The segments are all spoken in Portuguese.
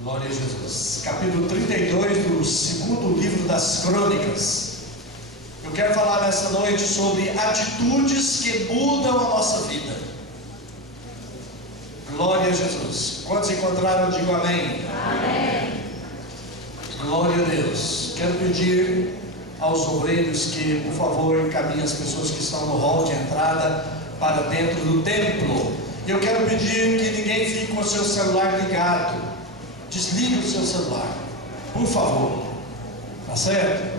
Glória a Jesus. Capítulo 32 do segundo livro das Crônicas. Eu quero falar nessa noite sobre atitudes que mudam a nossa vida. Glória a Jesus. Quantos encontraram, digam amém. Amém. Glória a Deus. Quero pedir aos obreiros que, por favor, encaminhem as pessoas que estão no hall de entrada para dentro do templo. Eu quero pedir que ninguém fique com o seu celular ligado. Desligue o seu celular, por favor. Tá certo?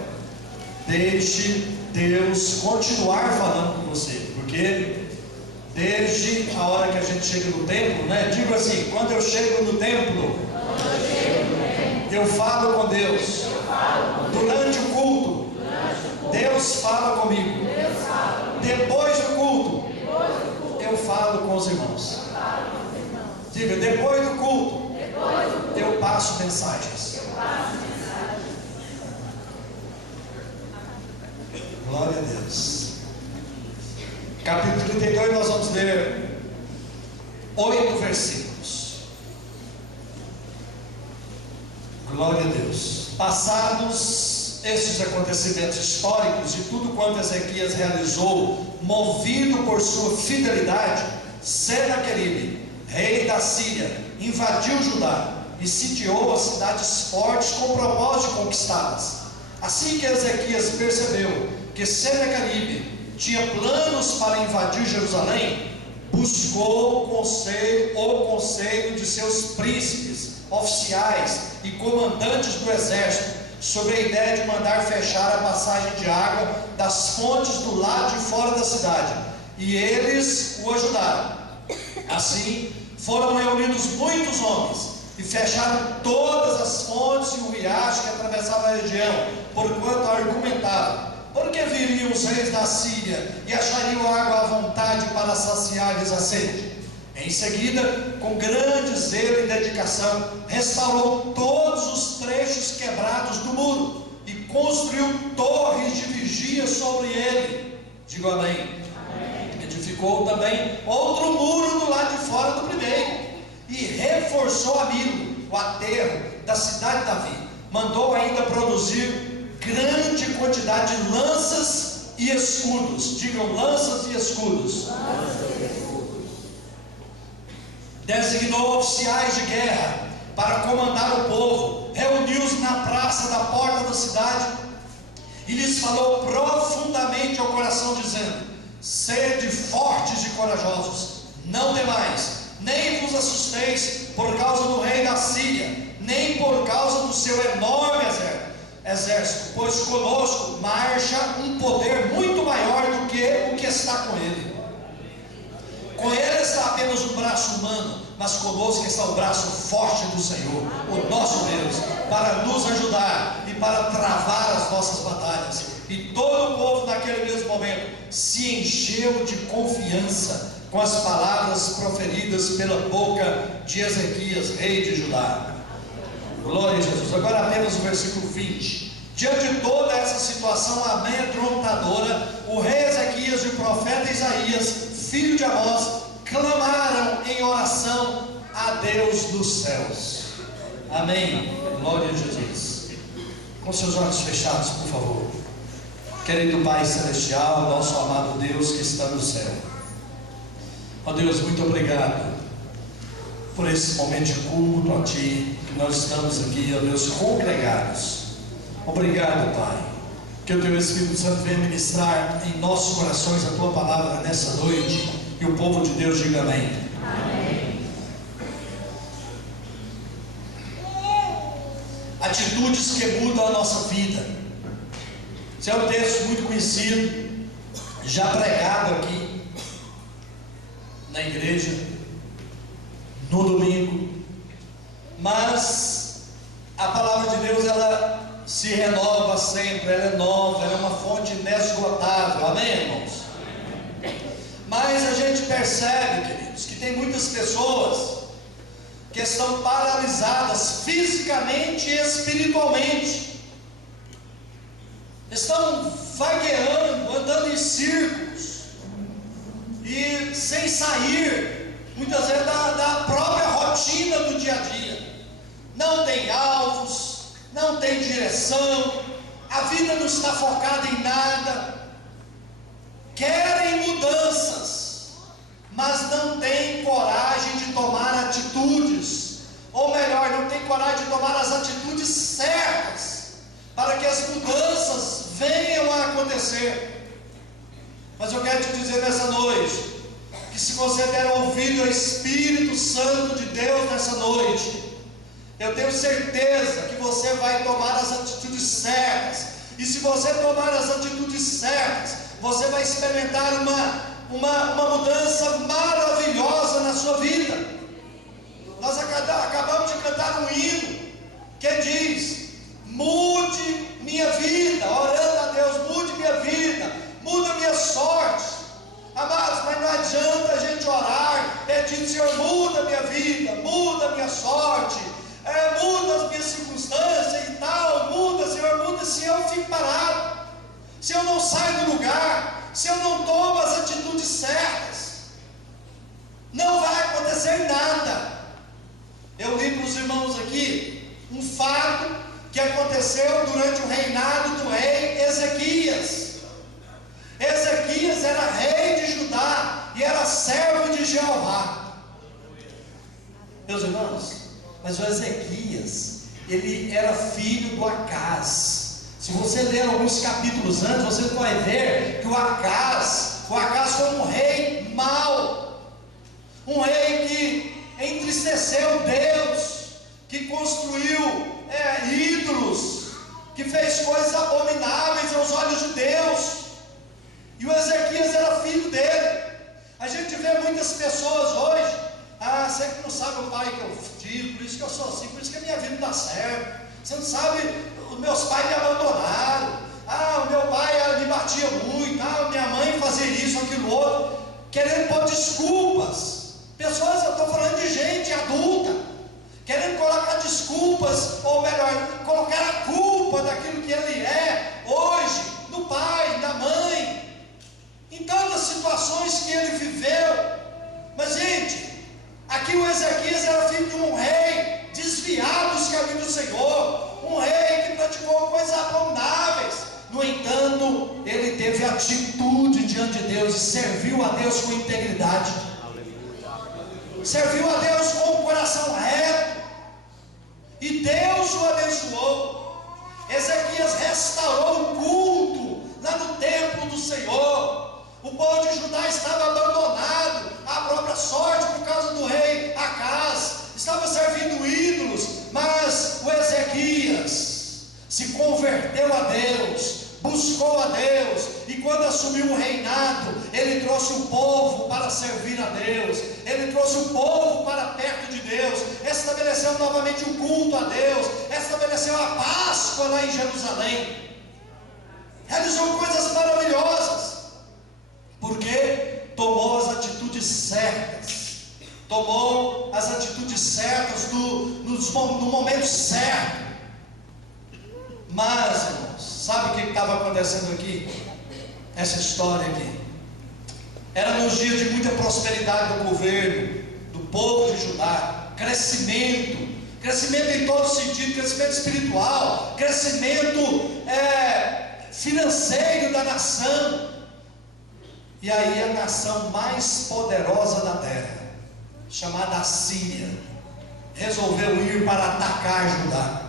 Deixe Deus continuar falando com você, porque desde a hora que a gente chega no templo, né? Digo assim: quando eu chego no templo, eu falo com Deus. Durante o culto, Deus fala comigo. Depois do culto, eu falo com os irmãos. Diga: depois do culto, eu passo mensagens. Glória a Deus. Capítulo 32, nós vamos ler 8 versículos. Glória a Deus. Passados estes acontecimentos históricos e tudo quanto Ezequias realizou, movido por sua fidelidade, Senaqueribe, rei da Síria, invadiu Judá e sitiou as cidades fortes com o propósito de conquistá-las. Assim que Ezequias percebeu que Senaqueribe tinha planos para invadir Jerusalém, buscou o conselho de seus príncipes, oficiais e comandantes do exército sobre a ideia de mandar fechar a passagem de água das fontes do lado de fora da cidade, e eles o ajudaram. Assim, foram reunidos muitos homens e fecharam todas as fontes e o riacho que atravessava a região, porquanto argumentavam: porque viriam os reis da Síria e achariam água à vontade para saciar-lhes a sede. Em seguida, com grande zelo e dedicação, restaurou todos os trechos quebrados do muro e construiu torres de vigia sobre ele. Digo amém. Edificou também outro muro do lado de fora do primeiro e reforçou a Milo, o aterro da cidade de Davi. Mandou ainda produzir grande quantidade de lanças e escudos. Digam: lanças e escudos. Designou oficiais de guerra para comandar o povo, reuniu-os na praça da porta da cidade e lhes falou profundamente ao coração, dizendo: sede fortes e corajosos, não temais, nem vos assusteis por causa do rei da Síria, nem por causa do seu enorme exército, pois conosco marcha um poder muito maior do que o que está com ele. Com ele está apenas um braço humano, mas conosco está o braço forte do Senhor, o nosso Deus, para nos ajudar e para travar as nossas batalhas. E todo o povo naquele mesmo momento se encheu de confiança com as palavras proferidas pela boca de Ezequias, rei de Judá. Glória a Jesus. Agora apenas o versículo 20. Diante de toda essa situação amedrontadora, o rei Ezequias e o profeta Isaías, filho de Amós, clamaram em oração a Deus dos céus. Amém. Glória a Jesus. Com seus olhos fechados, por favor. Querido Pai Celestial, nosso amado Deus que está no céu, ó Deus, muito obrigado por esse momento de culto a Ti, que nós estamos aqui, ó Deus, congregados. Obrigado, Pai, que o Teu Espírito Santo venha ministrar em nossos corações a Tua palavra nessa noite, e o povo de Deus diga amém. Amém. Atitudes que mudam a nossa vida. Esse é um texto muito conhecido, já pregado aqui na igreja, no domingo, mas a palavra de Deus, ela se renova sempre, ela é nova, ela é uma fonte inesgotável, amém, irmãos? Mas a gente percebe, queridos, que tem muitas pessoas que estão paralisadas fisicamente e espiritualmente, estão vagueando, andando em círculos e sem sair, muitas vezes, da própria rotina do dia a dia. não tem alvos, não tem direção, a vida não está focada em nada, querem mudanças, mas não têm coragem de tomar atitudes, ou melhor, não têm coragem de tomar as atitudes certas, para que as mudanças venham a acontecer. Mas eu quero te dizer nessa noite, que se você der ouvido ao Espírito Santo de Deus nessa noite, eu tenho certeza que você vai tomar as atitudes certas, e se você tomar as atitudes certas, você vai experimentar uma mudança maravilhosa na sua vida. Nós acabamos de cantar um hino que diz: mude minha vida, orando a Deus, mude minha vida, muda minha sorte. Amados, mas não adianta a gente orar pedindo: Senhor, muda minha vida, muda minha sorte, muda as minhas circunstâncias e tal, muda, Senhor, muda. Se eu fico parado, se eu não saio do lugar, se eu não tomo as atitudes certas, não vai acontecer nada. Eu li para os irmãos aqui um fato que aconteceu durante o reinado do rei Ezequias. Ezequias era rei de Judá e era servo de Jeová. Meus irmãos, mas o Ezequias, ele era filho do Acaz. Se você ler alguns capítulos antes, você vai ver que o Acaz foi um rei mau, um rei que entristeceu Deus, que construiu ídolos, que fez coisas abomináveis aos olhos de Deus. E o Ezequias era filho dele. A gente vê muitas pessoas hoje: você que não sabe o pai que eu tive, por isso que eu sou assim, por isso que a minha vida não dá certo. Você não sabe, os meus pais me abandonaram. O meu pai me batia muito. Minha mãe fazia isso, aquilo outro, querendo pôr desculpas. Pessoas, eu estou falando de gente adulta, querendo colocar desculpas, ou melhor, colocar a culpa daquilo que ele é hoje, no pai, na mãe, em tantas situações que ele viveu. Mas gente, aqui o Ezequias era filho de um rei desviado dos caminhos do Senhor, um rei que praticou coisas abomináveis. No entanto, ele teve atitude diante de Deus e serviu a Deus com integridade, serviu a Deus com o coração reto, e Deus o abençoou. Ezequias restaurou o culto lá no templo do Senhor. O povo de Judá estava abandonado à própria sorte por causa do rei Acaz, estava servindo ídolos. Mas o Ezequias se converteu a Deus, buscou a Deus, e quando assumiu o reinado, ele trouxe o povo para servir a Deus, ele trouxe o povo para perto de Deus, estabeleceu novamente o culto a Deus, estabeleceu a Páscoa lá em Jerusalém, realizou coisas maravilhosas, porque tomou as atitudes certas, tomou as atitudes certas no momento certo. Mas, irmãos, sabe o que estava acontecendo aqui? Essa história aqui era nos dias de muita prosperidade do governo, do povo de Judá, crescimento em todo sentido, crescimento espiritual, crescimento financeiro da nação. E aí a nação mais poderosa da terra, chamada Assíria, resolveu ir para atacar Judá.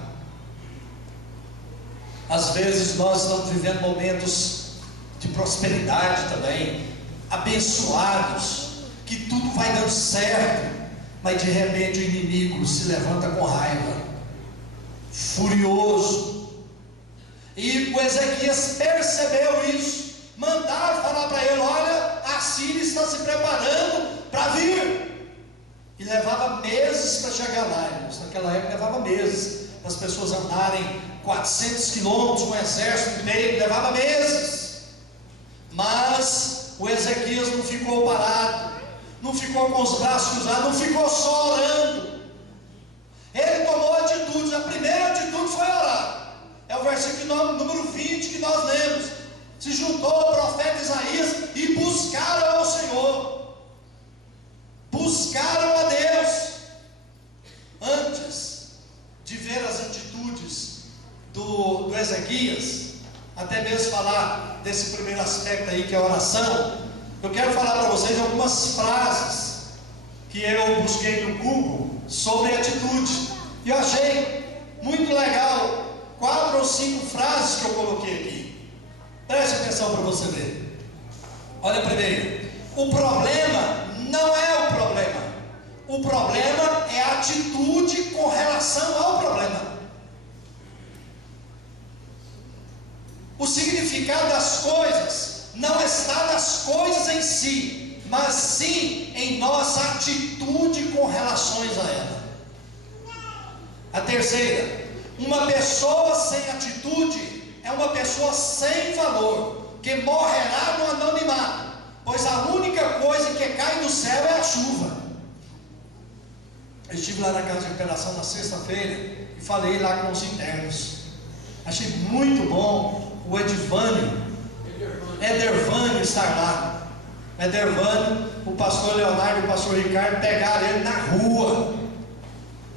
Às vezes nós estamos vivendo momentos de prosperidade também, abençoados, que tudo vai dando certo, mas de repente o inimigo se levanta com raiva, furioso. E o Ezequias percebeu isso, mandaram falar para ele: olha, a Síria está se preparando para vir. E levava meses para chegar lá, irmãos. Naquela época levava meses para as pessoas andarem 400 quilômetros com o exército inteiro, levava meses. Mas o Ezequias não ficou parado, não ficou com os braços cruzados, não ficou só orando. Ele tomou atitudes. A primeira atitude foi orar. É o versículo número 20 que nós lemos. Se juntou o profeta Isaías e buscaram ao Senhor, buscaram a Deus, antes do Ezequias, até mesmo falar desse primeiro aspecto aí que é a oração, eu quero falar para vocês algumas frases que eu busquei no Google sobre atitude, e eu achei muito legal 4 ou 5 frases que eu coloquei aqui. Preste atenção para você ver. Olha primeiro, o problema não é o problema, o problema é a atitude com relação ao problema. O significado das coisas não está nas coisas em si, mas sim em nossa atitude com relações a ela. A terceira, uma pessoa sem atitude é uma pessoa sem valor, que morrerá no anonimato, pois a única coisa que cai do céu é a chuva. Eu estive lá na casa de recuperação na sexta-feira e falei lá com os internos. Achei muito bom o Edervânio estar lá. Edervânio, o pastor Leonardo e o pastor Ricardo pegaram ele na rua,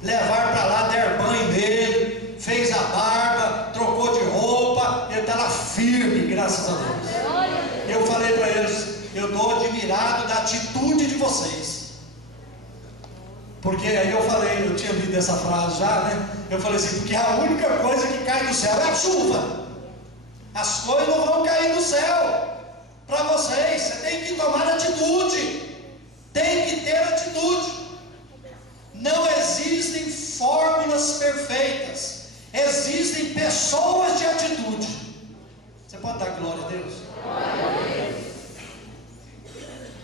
levaram para lá, deram banho nele, fez a barba, trocou de roupa, ele está lá firme, graças a Deus. Eu falei para eles, eu estou admirado da atitude de vocês. Porque aí eu falei, eu tinha lido essa frase já, né? Eu falei assim, porque a única coisa que cai do céu é a chuva. As coisas não vão cair do céu para vocês. Você tem que tomar atitude. Tem que ter atitude. Não existem fórmulas perfeitas. Existem pessoas de atitude. Você pode dar glória a Deus? Glória a Deus.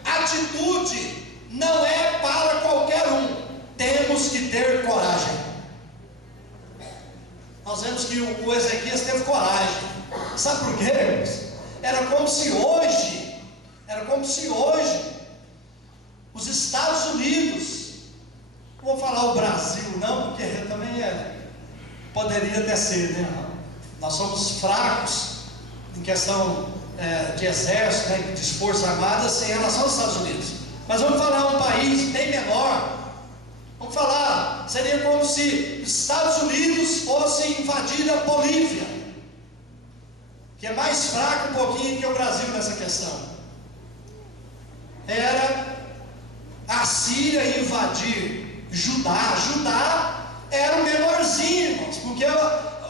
Atitude não é para qualquer um. Temos que ter coragem. Nós vemos que o Ezequias teve coragem. Sabe por quê, irmãos? Era como se hoje os Estados Unidos, não vou falar o Brasil não, porque também poderia até ser, né? Nós somos fracos em questão de exército, né, de forças armadas em relação aos Estados Unidos. Mas vamos falar um país bem menor. Vamos falar, seria como se os Estados Unidos fossem invadir a Bolívia, que é mais fraco um pouquinho que o Brasil nessa questão. Era a Síria invadir Judá. Judá era o menorzinho, irmãos, porque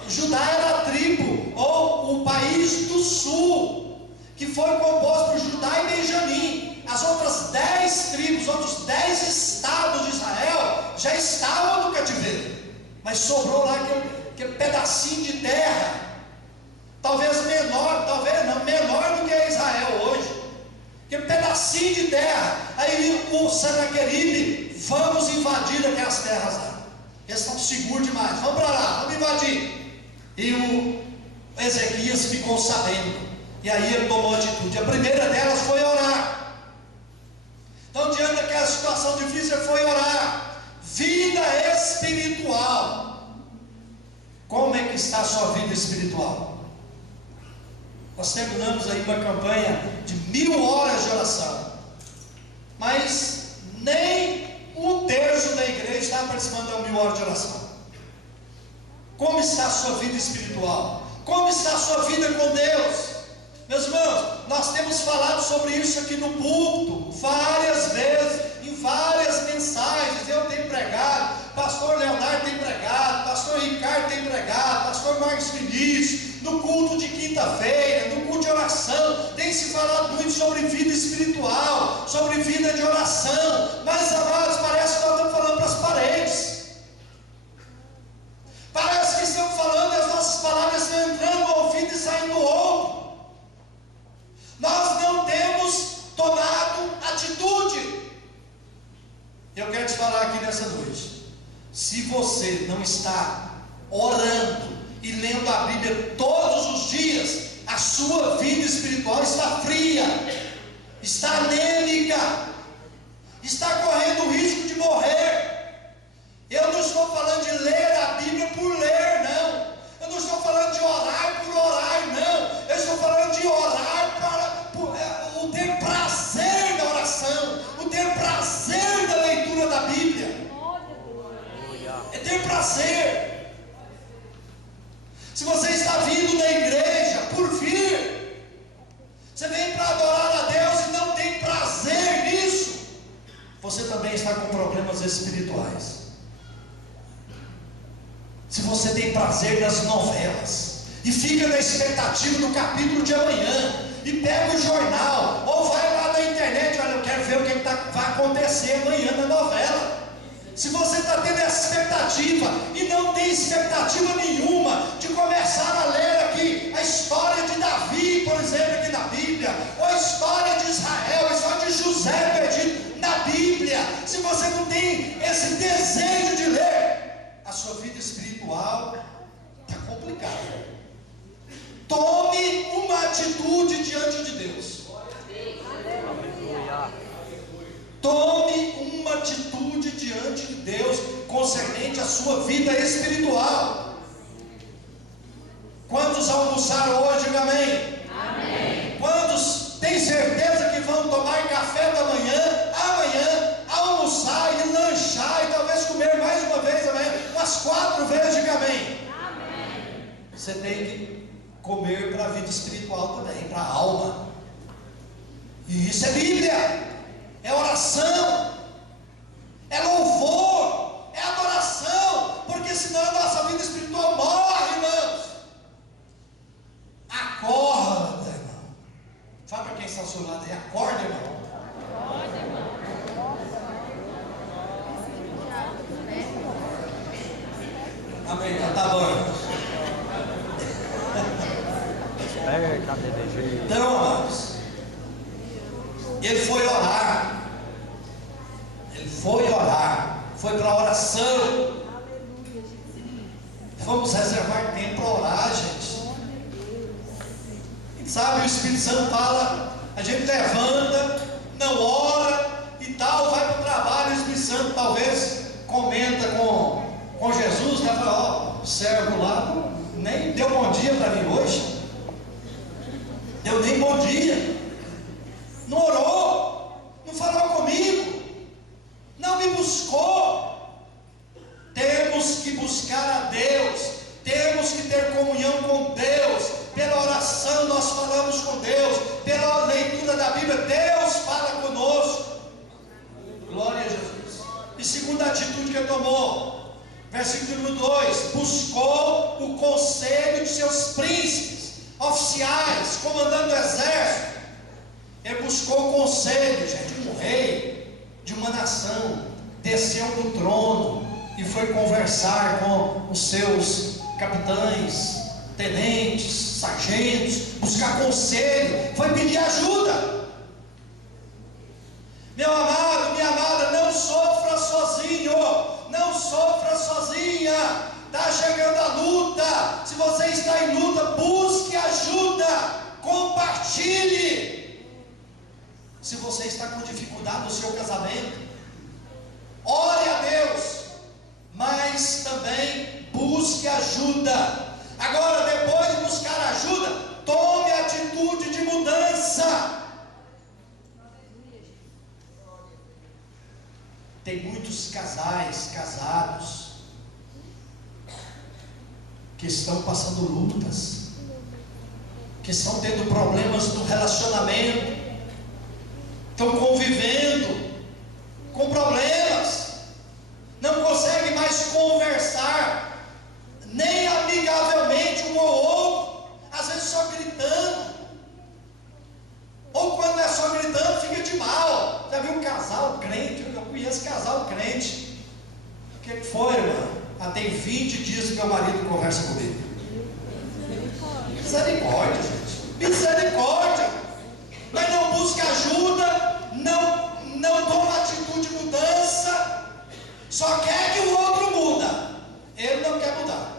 Judá era a tribo, ou o país do sul, que foi composto por Judá e Benjamim. As outras 10 tribos, outros 10 estados de Israel já estavam no cativeiro, mas sobrou lá aquele pedacinho de terra, talvez menor, menor do que Israel hoje, aquele pedacinho de terra. Aí o Senaqueribe, vamos invadir aquelas terras lá, eles estão seguros demais, vamos para lá, vamos invadir. E o Ezequias ficou sabendo, e aí ele tomou atitude. A primeira delas foi orar. Então, diante daquela situação difícil, ele foi orar. Vida espiritual. Como é que está a sua vida espiritual? Nós terminamos aí uma campanha de 1000 horas de oração, mas nem 1/3 da igreja está participando das 1000 horas de oração. Como está a sua vida espiritual? Como está a sua vida com Deus? Meus irmãos, nós temos falado sobre isso aqui no púlpito várias vezes, em várias mensagens. Eu tenho pregado, pastor Leonardo tem pregado, pastor Ricardo tem pregado, pastor Marcos Vinícius, no culto de quinta-feira, no culto de oração, tem se falado muito sobre vida espiritual, sobre vida de oração. Mas, amados, parece que nós estamos falando para as paredes. Parece que estamos falando e as nossas palavras estão entrando no ouvido e saindo do outro. Nós não temos tomado atitude. Eu quero te falar aqui nessa noite, se você não está orando e lendo a Bíblia todos os dias, a sua vida espiritual está fria, está anêmica, está correndo o risco de morrer. Eu não estou falando de ler a Bíblia por ler, não. Eu não estou falando de orar por orar, não. Eu estou falando de orar para o ter prazer na oração, o ter prazer na leitura da Bíblia. É ter prazer. Se você Se você tem prazer nas novelas e fica na expectativa do capítulo de amanhã, e pega o jornal, ou vai lá na internet, olha, eu quero ver o que vai acontecer amanhã na novela. Se você está tendo essa expectativa e não tem expectativa nenhuma de começar a ler aqui a história de Davi, por exemplo, aqui na Bíblia, ou a história de Israel, a história de José perdido na Bíblia, se você não tem esse desejo de ler, a sua vida espiritual está complicada. Tome uma atitude diante de Deus. Tome uma atitude diante de Deus concernente à sua vida espiritual. Quantos almoçaram hoje? Diga amém. Amém. Quantos têm certeza que vão tomar café da manhã, amanhã, almoçar e lanchar e talvez comer mais uma vez amanhã, umas 4 vezes? Diga amém. Amém. Você tem que comer para a vida espiritual também, para a alma. E isso é Bíblia, é oração, é louvor, é adoração, porque senão a nossa vida espiritual morre, irmãos. Acorda, irmão. Fala para quem está ao seu lado aí, acorda, irmão. Acorda, irmão. Amém, tá bom, irmão. Então, amados, ele foi orar, foi para a oração. Vamos reservar tempo para orar, gente. Sabe, o Espírito Santo fala, a gente levanta, não ora e tal, vai para o trabalho, o Espírito Santo talvez comenta com Jesus, né? Fala, ó, o servo lá nem deu bom dia para mim hoje. Deu nem bom dia, não orou, não falou comigo, não me buscou. Temos que buscar a Deus, temos que ter comunhão com Deus. Pela oração nós falamos com Deus, pela leitura da Bíblia Deus fala conosco. Glória a Jesus. E segunda atitude que ele tomou, versículo número 2: buscou o conselho de seus príncipes, oficiais, comandando o exército. Ele buscou o conselho, gente. Um rei de uma nação desceu do trono e foi conversar com os seus capitães, tenentes, sargentos, buscar conselho, foi pedir ajuda. Meu amado, minha amada, não sofra sozinho, não sofra sozinha. Está chegando a luta. Se você está em luta, busque ajuda, compartilhe. Se você está com dificuldade no seu casamento, ore a Deus, mas também busque ajuda. Agora, depois de buscar ajuda, tome atitude de mudança. Tem muitos casais casados que estão passando lutas, que estão tendo problemas no relacionamento, estão convivendo com problemas, não conseguem mais conversar, nem amigavelmente um ou outro, às vezes só gritando, ou quando não é só gritando, fica de mal. Já viu um casal crente? Eu conheço casal crente. O que foi, irmão? Tem 20 dias que meu marido conversa comigo. Misericórdia, gente. Misericórdia. Mas não busca ajuda, não toma atitude de mudança, só quer que o outro muda. Ele não quer mudar.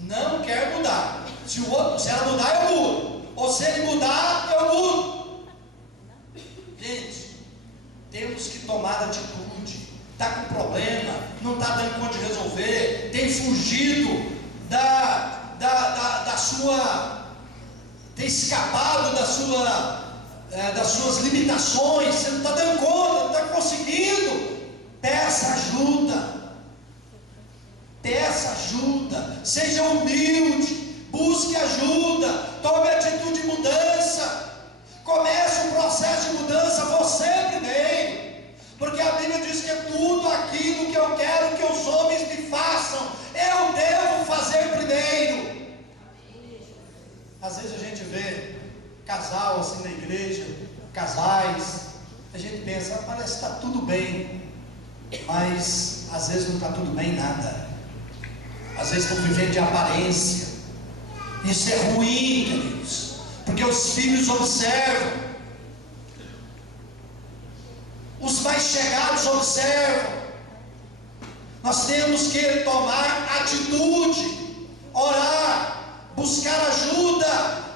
Não quer mudar. Se ela mudar, eu mudo. Ou se ele mudar, eu mudo. Gente, temos que tomar atitude. Está com problema, não está dando conta de resolver, tem fugido tem escapado das suas limitações, você não está dando conta, não está conseguindo. Peça ajuda, seja humilde, busque ajuda, tome atitude de mudança, comece um processo de mudança você primeiro. Porque a Bíblia diz que é tudo aquilo que eu quero que os homens me façam, casais, a gente pensa, parece que está tudo bem, mas às vezes não está tudo bem nada. Às vezes estão vivendo de aparência. Isso é ruim, queridos, porque os filhos observam, os mais chegados observam. Nós temos que tomar atitude, orar, buscar ajuda.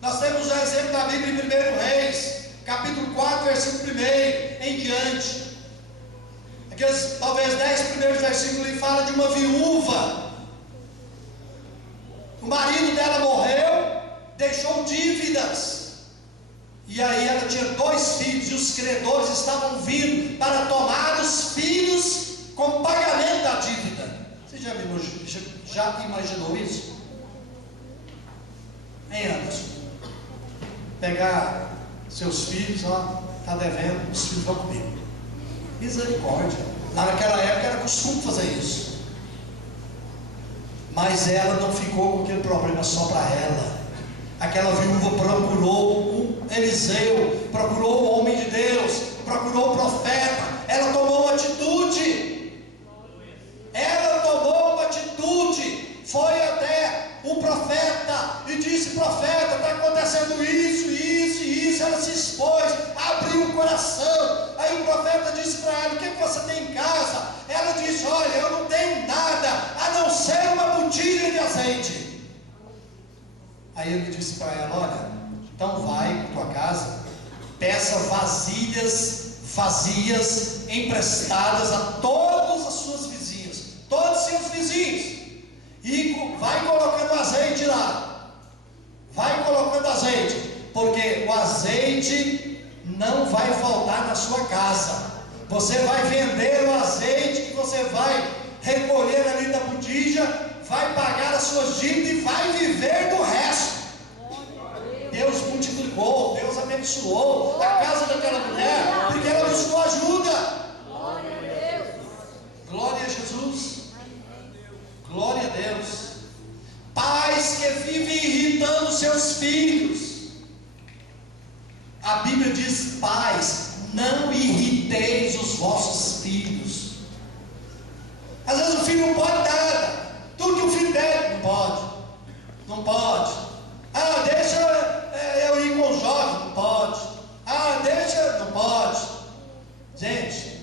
Nós temos um exemplo da Bíblia em 1 Reis, capítulo 4, versículo 1 em diante. Aqueles talvez 10 primeiros versículos, ele fala de uma viúva. O marido dela morreu, deixou dívidas. E aí ela tinha 2 filhos, e os credores estavam vindo para tomar os filhos como pagamento da dívida. Você já imaginou isso? Hein, Anderson? Pegar seus filhos, ó, está devendo, os filhos vão comigo. Misericórdia. Naquela época era costume fazer isso. Mas ela não ficou com aquele problema só para ela. Aquela viúva procurou o Eliseu, procurou o homem de Deus, procurou o profeta. Ela tomou uma atitude. Ela tomou uma atitude. Foi até o profeta e disse: profeta, está acontecendo isso, isso e isso. Ela se expôs, abriu o coração. Aí o profeta disse para ela: o que você tem em casa? Ela disse: olha, eu não tenho nada a não ser uma botija de azeite. Aí ele disse para ela: olha, então vai para tua casa, peça vasilhas vazias emprestadas a todas as suas vizinhas, todos os seus vizinhos, e vai colocando azeite lá, vai colocando azeite, porque o azeite não vai faltar na sua casa. Você vai vender o azeite que você vai recolher ali da botija, vai pagar as suas dívidas e vai viver do resto. Deus multiplicou, Deus abençoou a casa daquela mulher, porque ela buscou ajuda. Glória a Jesus. Glória a Deus. Pais que vivem irritando seus filhos. A Bíblia diz: pais, não irriteis os vossos filhos. Às vezes o filho não pode nada. Tudo que o filho pede, não pode. Não pode. Ah, deixa eu ir com os jovens, não pode. Ah, deixa, não pode. Gente,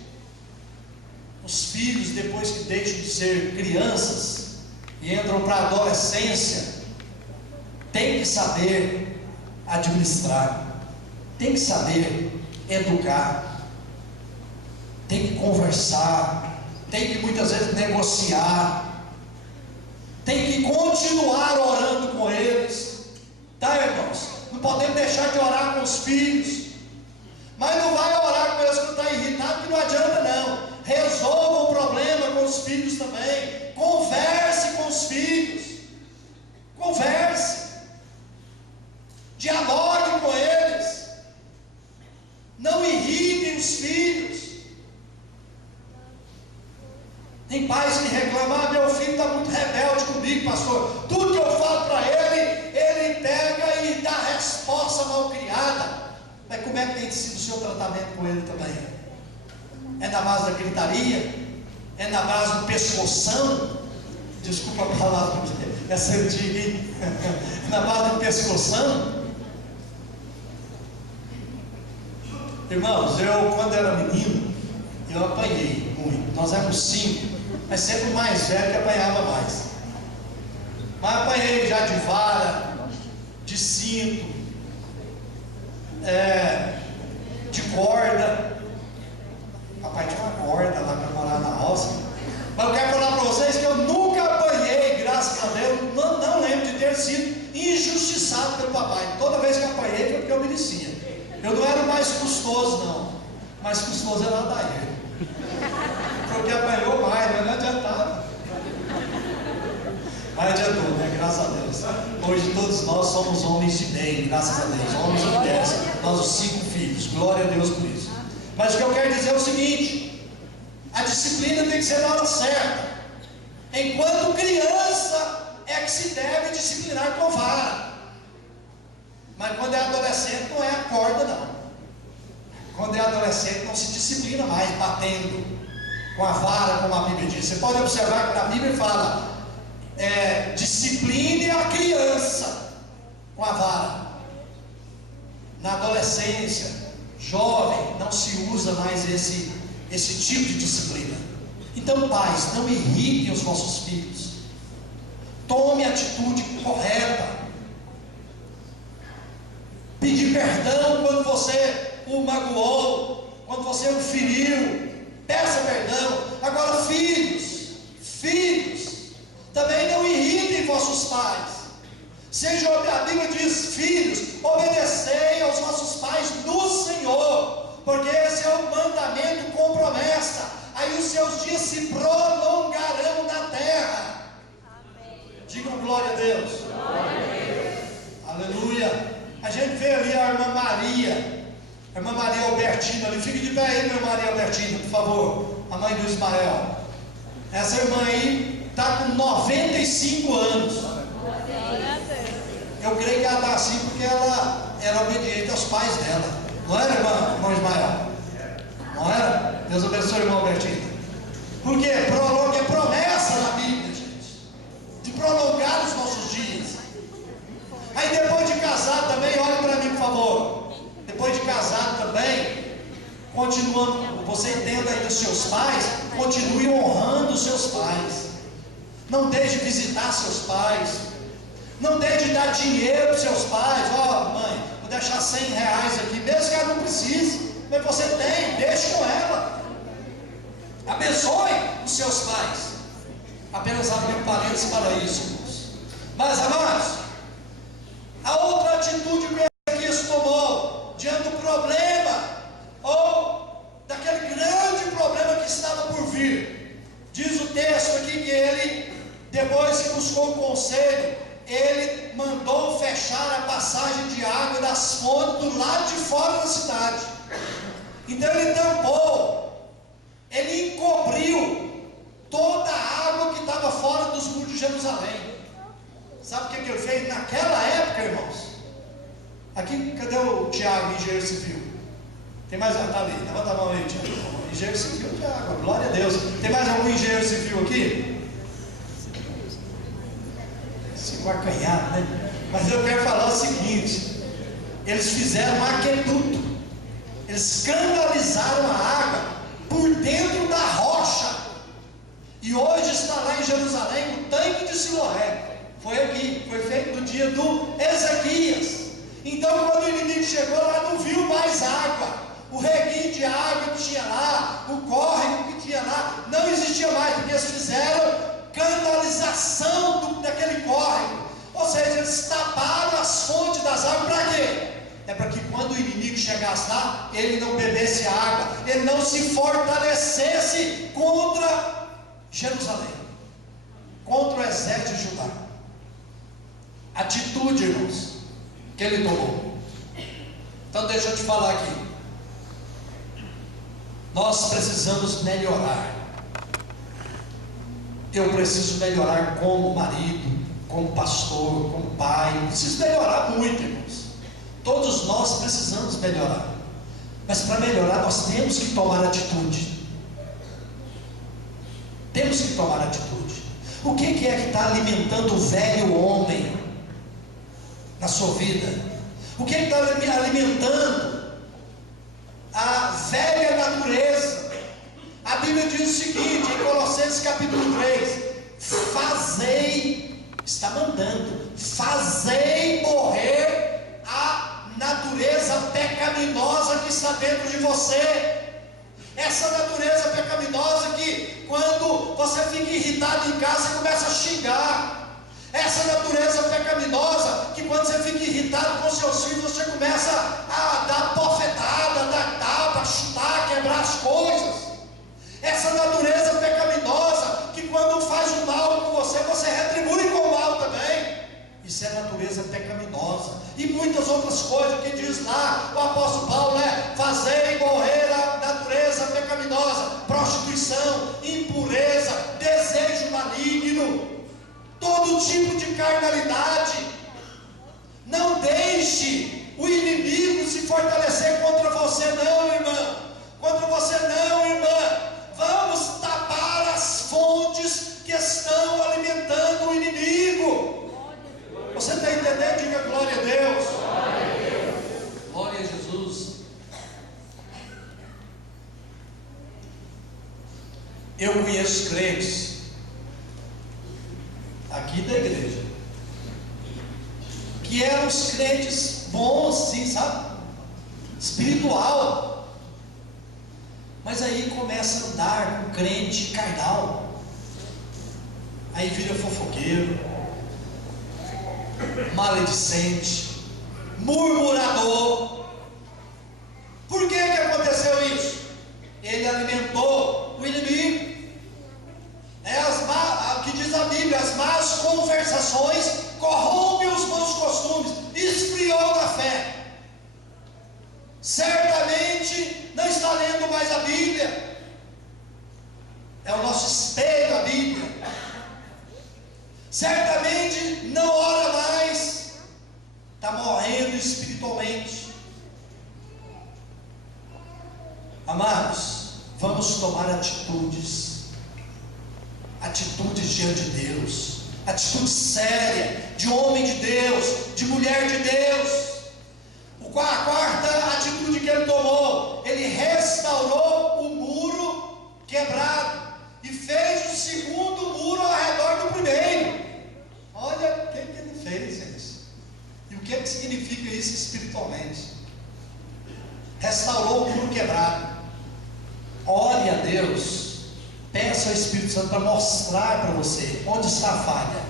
os filhos, depois que deixam de ser crianças e entram para a adolescência, tem que saber administrar, tem que saber educar, tem que conversar, tem que muitas vezes negociar, tem que continuar orando com eles. Tá, irmãos? Não podemos deixar de orar com os filhos, mas não vai orar com eles que está irritado, que não adianta não. Resolva o problema com os filhos também. Converse com os filhos. Converse. Dialogue com eles. Não irritem os filhos. Tem pais que reclamam: ah, meu filho está muito rebelde comigo, pastor. Tudo que eu falo para ele, ele pega e dá resposta mal criada. Mas como é que tem sido o seu tratamento com ele também? É na base da gritaria? É na base do pescoção? Desculpa a palavra, essa eu digo. É na base do pescoção? Irmãos, eu quando era menino, eu apanhei muito. Nós éramos 5, mas sempre o mais velho que apanhava mais. Mas apanhei já de vara, de cinto, de corda. Papai tinha uma corda lá para morar na roça. Mas eu quero falar para vocês que eu nunca apanhei, graças a Deus. Não lembro de ter sido injustiçado pelo papai. Toda vez que eu apanhei foi porque eu merecia. Eu não era o mais custoso, não. O mais custoso era o Adair, porque apanhou mais, mas não adiantava. Mas adiantou, né? Graças a Deus. Hoje todos nós somos homens de bem, graças a Deus. Homens e mulheres, nós os 5 filhos. Glória a Deus por isso. Mas o que eu quero dizer é o seguinte: a disciplina tem que ser na hora certa. Enquanto criança é que se deve disciplinar com vara. Mas quando é adolescente não é a corda não. Quando é adolescente não se disciplina mais batendo com a vara, como a Bíblia diz. Você pode observar que na Bíblia fala, discipline a criança com a vara. Na adolescência, jovem, não se usa mais esse tipo de disciplina. Então, pais, não irritem os vossos filhos. Tome a atitude correta. Pedir perdão quando você o magoou, quando você o feriu, peça perdão. Agora, filhos, também não irritem vossos pais. A Bíblia diz, filhos, obedecei aos vossos pais no Senhor, porque esse é o mandamento com promessa. Aí os seus dias se prolongarão na terra. Amém. Digam glória a Deus. Glória a Deus. Aleluia. A gente vê ali a irmã Maria Albertina ali. Fique de pé aí, irmã Maria Albertina, por favor. A mãe do Ismael. Essa irmã aí está com 95 anos. Eu creio que ela está assim porque ela era obediente aos pais dela. Não era, irmão Ismael? Não era? Deus abençoe, irmão Albertina. Por quê? Prolonga, é promessa na Bíblia, gente, de prolongar os nossos dias. Aí depois de casar também, olhe para mim, por favor. Depois de casar também, continuando, você entenda aí dos seus pais, continue honrando os seus pais. Não deixe de visitar seus pais. Não deixe de dar dinheiro para os seus pais. Mãe, vou deixar 100 reais aqui, mesmo que ela não precise, mas você tem, deixe com ela. Abençoe os seus pais. Apenas abrir parênteses para isso, irmãos. Mas, amados, a outra atitude que Ezequias tomou diante do problema, ou daquele grande problema que estava por vir, diz o texto aqui que ele, depois que buscou o conselho, ele mandou fechar a passagem de água das fontes do lado de fora da cidade. Então ele tampou, ele encobriu toda a água que estava fora dos muros de Jerusalém. Sabe o que ele fez naquela época, irmãos? Aqui, cadê o Tiago, engenheiro civil? Tem mais? Está ali, levanta a mão aí, Tiago. Engenheiro civil, Tiago, glória a Deus. Tem mais algum engenheiro civil aqui? Ficou acanhado, né? Mas eu quero falar o seguinte: eles fizeram um aqueduto, eles canalizaram a água por dentro da rocha, e hoje está lá em Jerusalém o tanque de Siloé. Foi aqui, foi feito no dia do Ezequias. Então, quando o inimigo chegou lá, não viu mais água. O reguinho de água que tinha lá, o córrego que tinha lá, não existia mais, porque eles fizeram canalização daquele córrego. Ou seja, eles taparam as fontes das águas. Para quê? É para que quando o inimigo chegasse lá, ele não bebesse água, ele não se fortalecesse contra Jerusalém, contra o exército de Judá. Atitude, irmãos, que ele tomou. Então deixa eu te falar aqui. Nós precisamos melhorar. Eu preciso melhorar como marido, como pastor, como pai. Preciso melhorar muito, irmãos. Todos nós precisamos melhorar. Mas para melhorar nós temos que tomar atitude. Temos que tomar atitude. O que é que está alimentando o velho homem na sua vida? O que está alimentando a velha natureza? A Bíblia diz o seguinte, em Colossenses capítulo 3: fazei, está mandando, fazei morrer a natureza pecaminosa que está dentro de você. Essa natureza pecaminosa que quando você fica irritado em casa, você começa a xingar. Essa natureza pecaminosa que quando você fica irritado com seus filhos, você começa a dar bofetada, dar tapa, chutar, quebrar as coisas. Essa natureza pecaminosa que quando faz o mal com você, você retribui com o mal também. Isso é natureza pecaminosa. E muitas outras coisas que diz lá o apóstolo Paulo, fazei morrer a natureza pecaminosa, prostituição, impureza, desejo maligno, todo tipo de carnalidade. Não deixe o inimigo se fortalecer contra você, não, irmão. Contra você, não, irmã. Vamos tapar as fontes que estão alimentando o inimigo. Você está entendendo? Diga glória a Deus. Glória a Jesus. Eu conheço crentes aqui da igreja que eram os crentes bons, sim, sabe? Espiritual. Mas aí começa a andar com crente carnal. Aí vira fofoqueiro, maledicente, murmurador. Por que aconteceu isso? Ele alimentou o inimigo. O que diz a Bíblia, as más conversações corrompem os bons costumes, esfriou da fé. Certamente não está lendo mais a Bíblia. É o nosso espelho, a Bíblia. Certamente não ora mais, está morrendo espiritualmente. Amados, vamos tomar atitudes diante de Deus, atitude séria, de homem de Deus, de mulher de Deus. A quarta atitude que ele tomou, ele restaurou o muro quebrado e fez o segundo muro ao redor do primeiro. Olha o que ele fez, gente. E o que significa isso espiritualmente? Restaurou o muro quebrado. Ore a Deus, peça ao Espírito Santo para mostrar para você onde está a falha,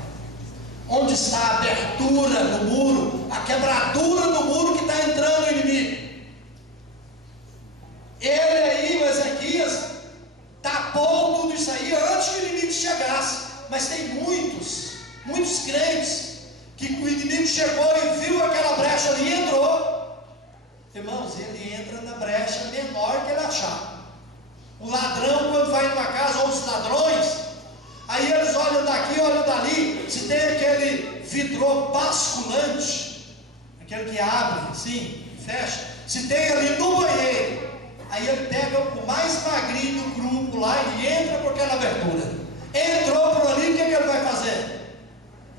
onde está a abertura no muro, a quebradura no muro que está entrando o inimigo. Ele aí, o Ezequias, tapou tudo isso aí antes que o inimigo chegasse. Mas tem muitos crentes que o inimigo chegou e viu aquela brecha ali e entrou. Irmãos, ele entra na brecha menor que ele achar. O ladrão, quando vai numa casa, ou os ladrões, aí eles olham daqui, olham dali, se tem aquele vidro basculante, aquele que abre, sim, fecha, se tem ali no banheiro, aí ele pega o mais magrinho do grupo lá e entra por aquela abertura. Entrou por ali, o que ele vai fazer?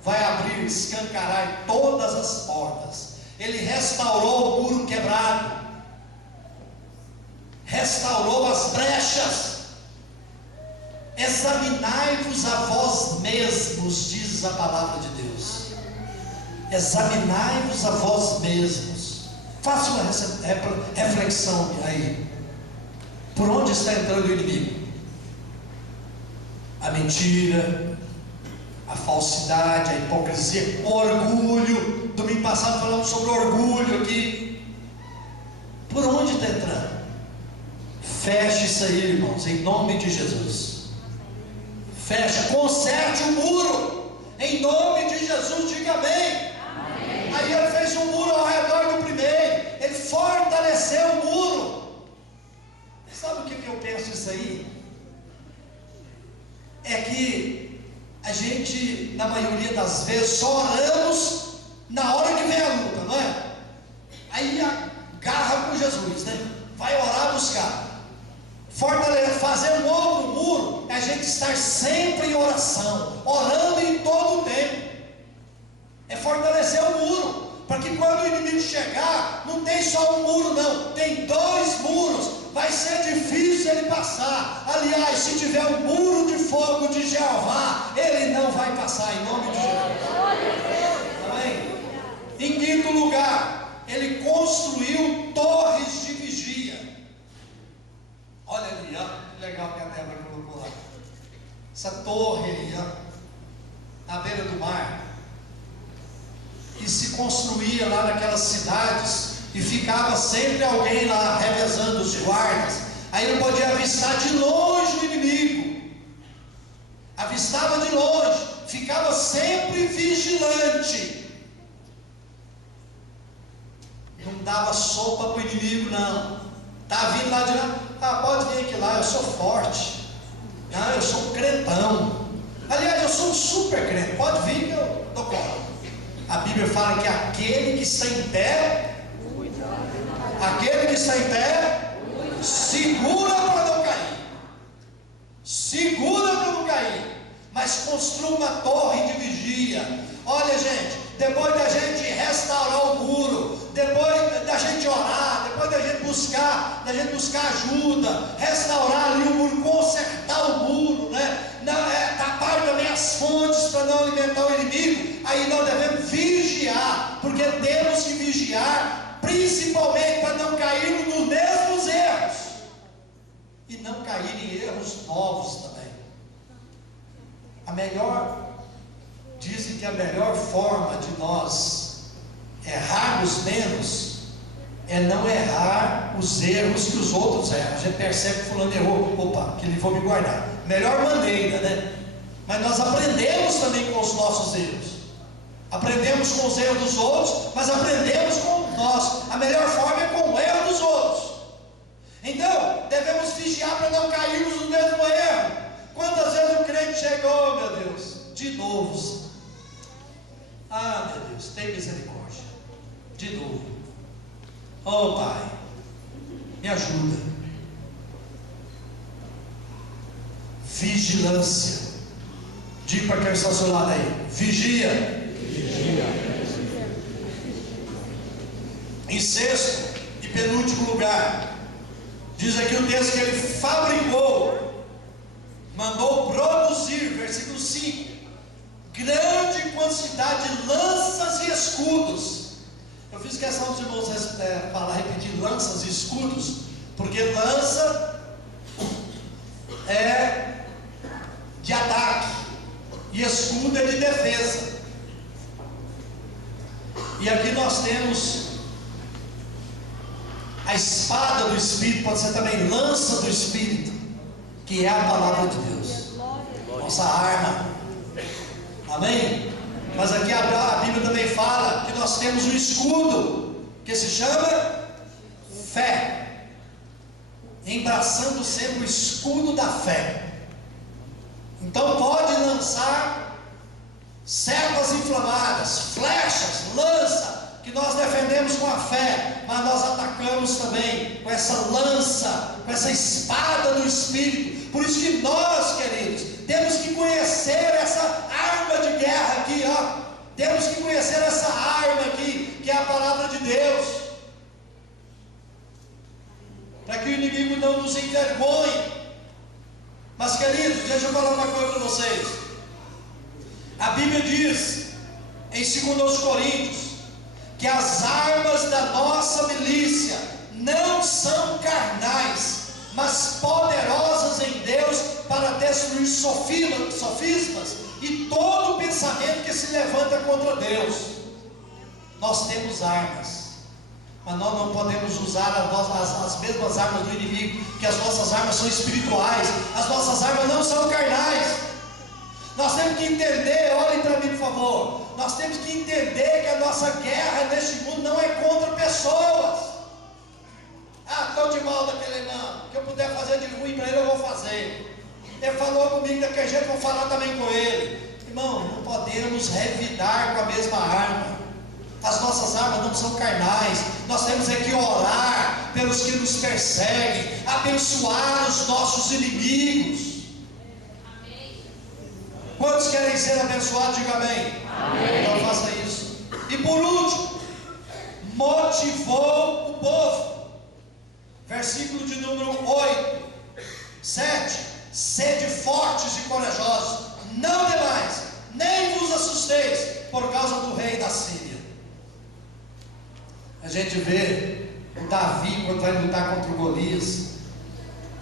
Vai abrir, escancarar todas as portas. Ele restaurou o muro quebrado, restaurou as brechas. Examinai-vos a vós mesmos, diz a palavra de Deus. Examinai-vos a vós mesmos. Faça uma reflexão aí. Por onde está entrando o inimigo? A mentira, a falsidade, a hipocrisia, o orgulho. Domingo passado falamos sobre orgulho aqui. Por onde está entrando? Feche isso aí, irmãos, em nome de Jesus. Fecha, conserte o muro, em nome de Jesus, diga amém. Amém. Aí ele fez um muro ao redor do primeiro, ele fortaleceu o muro. Sabe o que eu penso isso aí? É que a gente, na maioria das vezes, só oramos na hora que vem a luta, não é? Aí agarra com Jesus, né? Vai orar, buscar. Fortalecer, fazer um outro muro, é a gente estar sempre em oração, orando em todo o tempo. É fortalecer o muro, para que quando o inimigo chegar, não tem só um muro não, tem dois muros. Vai ser difícil ele passar. Aliás, se tiver um muro de fogo de Jeová, ele não vai passar, em nome de Jesus. Amém? Em quinto lugar, ele construiu torres de vigia. Olha ali, ó, que legal que a Débora colocou lá. Essa torre aí, ó, na beira do mar, que se construía lá naquelas cidades, e ficava sempre alguém lá revezando os guardas. Aí não podia avistar de longe o inimigo, avistava de longe, ficava sempre vigilante, não dava sopa para o inimigo não. Está vindo lá de lá, pode vir aqui lá, eu sou forte, eu sou um crentão, aliás eu sou um super crente, pode vir que eu dou conta. A Bíblia Bíblia fala que aquele que está em pé, segura para não cair. Segura para não cair. Mas construa uma torre de vigia. Olha, gente, depois da gente restaurar o muro, depois da gente orar, depois da gente buscar ajuda, restaurar ali o muro, consertar o muro, né? Tapar também as fontes para não alimentar o inimigo. Aí nós devemos vigiar, porque temos que vigiar, principalmente para não cairmos nos mesmos erros e não cair em erros novos também. Dizem que a melhor forma de nós errarmos menos é não errar os erros que os outros erram. A gente percebe que fulano errou, opa, que ele vou me guardar. Melhor maneira, né? Mas nós aprendemos também com os nossos erros. Aprendemos com os erros dos outros, mas aprendemos com o nosso. A melhor forma é com o erro dos outros. Então, devemos vigiar para não cairmos no mesmo erro. Quantas vezes o crente chegou, meu Deus, de novo. Ah, meu Deus, tem misericórdia. De novo. Oh, Pai, me ajuda. Vigilância. Diga para quem está ao seu lado aí. Vigia. Em sexto e penúltimo lugar, diz aqui o texto que ele fabricou, mandou produzir, versículo 5, grande quantidade de lanças e escudos. Eu fiz questão dos irmãos repetir lanças e escudos, porque lança é de ataque e escudo é de defesa. E aqui nós temos a espada do Espírito, pode ser também lança do Espírito, que é a palavra de Deus, nossa arma. Amém? Mas aqui a Bíblia também fala que nós temos um escudo que se chama fé, embraçando sempre o escudo da fé. Então pode lançar serpas inflamadas, flechas, lança, que nós defendemos com a fé, mas nós atacamos também com essa lança, com essa espada do Espírito. Por isso que nós, queridos, temos que conhecer essa arma de guerra aqui, ó. Temos que conhecer essa arma aqui, que é a palavra de Deus, para que o inimigo não nos envergonhe. Mas, queridos, deixa eu falar uma coisa para vocês. A Bíblia diz em 2 Coríntios que as armas da nossa milícia não são carnais, mas poderosas em Deus para destruir sofismas e todo pensamento que se levanta contra Deus. Nós temos armas, mas nós não podemos usar as mesmas armas do inimigo, porque as nossas armas são espirituais, as nossas armas não são carnais. Nós temos que entender, olhem para mim por favor, nós temos que entender que a nossa guerra neste mundo não é contra pessoas. Ah, estou de mal daquele irmão, o que eu puder fazer de ruim para ele eu vou fazer. Ele falou comigo daquele jeito, eu vou falar também com ele. Irmão, não podemos revidar com a mesma arma. As nossas armas não são carnais. Nós temos é que orar pelos que nos perseguem, abençoar os nossos inimigos. Quantos querem ser abençoados? Diga amém. Então faça isso. E por último, motivou o povo. Versículo de número 8, 7. Sede fortes e corajosos, não demais, nem vos assusteis por causa do rei da Síria. A gente vê o Davi quando vai lutar contra o Golias.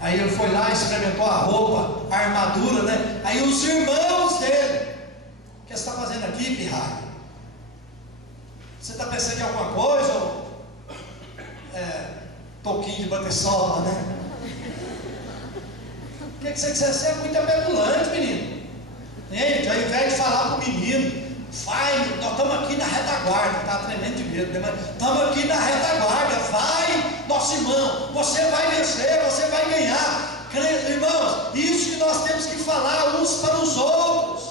Aí ele foi lá e experimentou a roupa, a armadura, né? Aí os irmãos dele: o que você está fazendo aqui, pirralho? Você está pensando em alguma coisa? Ou toquinho de bateçola, né? O que você quiser ser? É muito apelulante, menino. Gente, ao invés de falar para o menino, vai, nós estamos aqui na retaguarda, está tremendo de medo, né? Mas estamos aqui na retaguarda, vai, nosso irmão, você vai vencer, você vai ganhar. Irmãos, isso que nós temos que falar uns para os outros.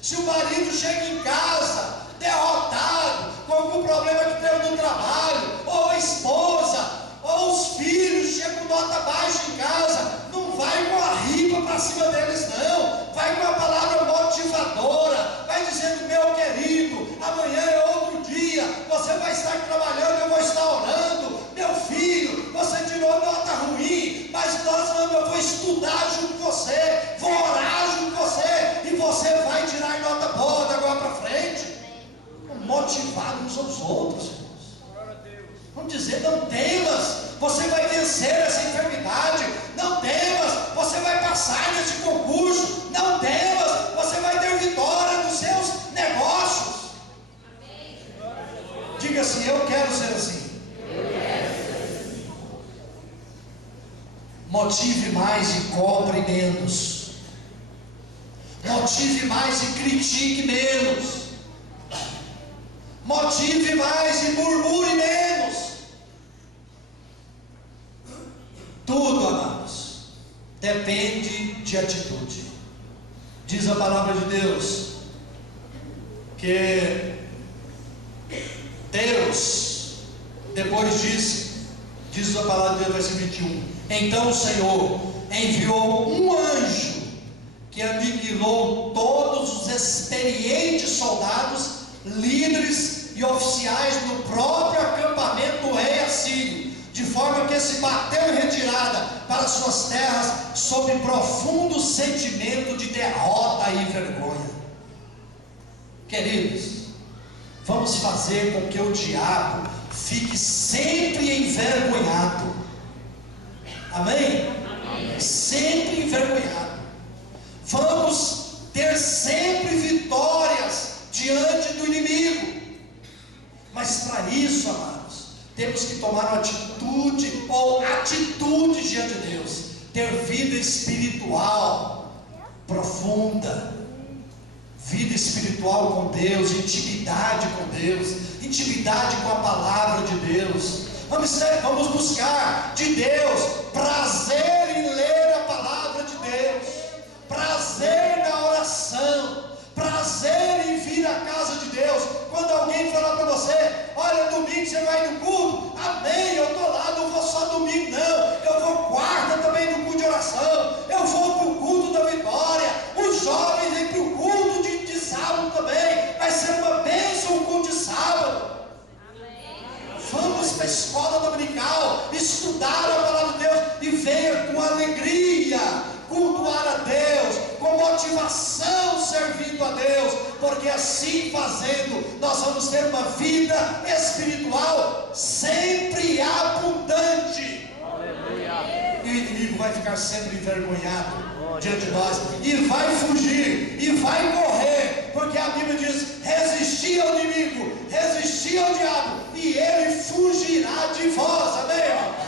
Se o marido chega em casa derrotado, com algum problema que teve no trabalho, ou a esposa, ou os filhos chegam com nota baixa em casa, não vai com a ripa para cima deles não, vai com a palavra motivadora, vai dizendo: meu querido, amanhã é outro dia, você vai estar trabalhando, eu vou estar orando, meu filho, você tirou nota ruim, mas eu vou estudar junto com você, vou orar junto com você, e você vai tirar nota boa da agora para frente. Vamos motivar uns aos outros, irmãos. Vamos dizer: não temas, você vai vencer essa enfermidade, não temas, você vai passar nesse concurso, não temas, você vai ter vitória nos seus negócios. Diga assim: eu quero ser assim. Motive mais e cobre menos. Motive mais e critique menos. Motive mais e murmure menos. Tudo, amados, depende de atitude. Diz a palavra de Deus que Deus, depois diz a palavra de Deus, versículo 21, então o Senhor enviou um anjo que aniquilou todos os experientes soldados, líderes e oficiais do próprio acampamento do rei assírio, de forma que se bateu em retirada para suas terras sob profundo sentimento de derrota e vergonha. Queridos, vamos fazer com que o diabo fique sempre envergonhado. Amém? Amém. Sempre envergonhado. Vamos ter sempre vitórias diante do inimigo. Mas para isso, amados, temos que tomar uma atitude diante de Deus. Ter vida espiritual profunda, vida espiritual com Deus, intimidade com Deus, intimidade com a palavra de Deus. Vamos buscar de Deus prazer em ler a palavra de Deus, prazer na oração, prazer em vir à casa de Deus. Quando alguém falar para você: olha, domingo você vai no culto, amém, eu estou lá, não vou só domingo não, eu vou quarta também no culto de oração, eu vou para o culto da vitória, os jovens vêm para o culto de sábado também, vai ser uma bênção o culto de sábado. Vamos para a escola dominical, estudar a palavra de Deus e venha com alegria cultuar a Deus, com motivação servindo a Deus, porque assim fazendo nós vamos ter uma vida espiritual sempre abundante. E o inimigo vai ficar sempre envergonhado diante de nós, e vai fugir, e vai correr, porque a Bíblia diz: resistir ao inimigo, resistir ao diabo, e ele fugirá de vós. Amém?